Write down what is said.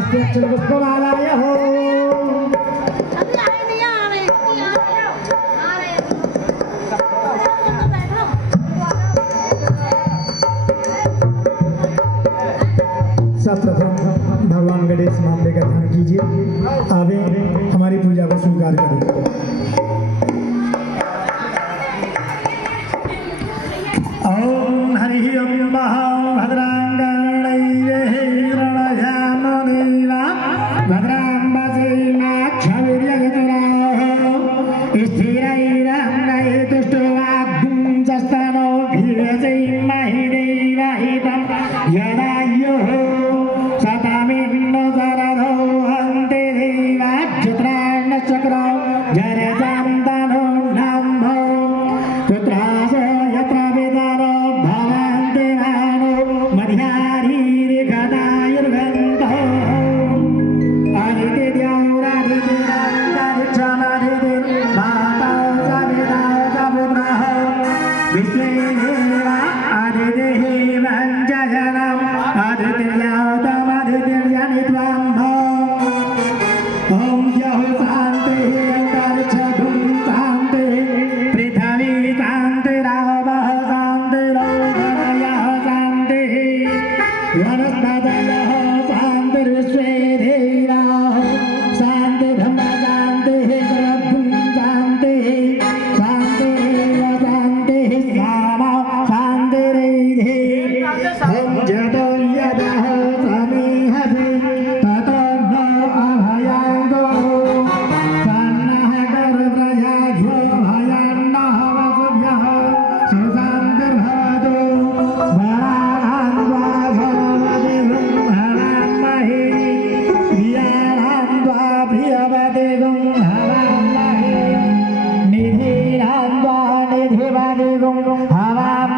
पुष्पमालाय हो सर्वप्रथम भगवान गणेश मामले का ध्यान कीजिए। आगे हमारी पूजा को स्वीकार करें। ओम हरि ओम भद्रांगणैर्हिरण्यजामनीला भद्रांबसेना क्षवीर्यजतुराः स्थिरैरङ्गैतुष्टुवाग्गुंजस्तनो भीरजैर्महिदेवहितं यदायुः सतमिन्नो शरदो हन्ति देवाच्युत्रान्नचक्रो जरजान्तनो नम्भो पुत्रासो यत्र विदरो भवन्ति मानो मध्यारीरिघटायुर्गन्धो अदितिद्यौरादितिरन्तरिक्षमदितिर्मातौ सवितौ सपुत्रः विश्वेदेवा अदितिर्वञ्जनम् अदितिर्यौतमदितिर्जनित्वम्भो ॐ द्यौः शान्तिः अन्तरिक्षगुं शान्तिः पृथिवी शान्तिरावः शान्तिरोदयः शान्तिः वनस्पतयः शान्तिर्विश्वे देवाः शान्तिर्ब्रह्म शान्तिः सर्वगुं शान्तिः शान्तिरेव शान्तिः श्यामा शान्तिरेधि ॐ जतो यदः समीहसि ततो न अभयङ्गो सन्नः कर्तयाध्यो भयान्नः वसुभ्यः सुशान्तिर्भवतु वराणां वा भगवति गुंहरामहि प्रियाणां वा प्रियवति गुंहरामहि निधीनां वा निधिवति गुंहरामहि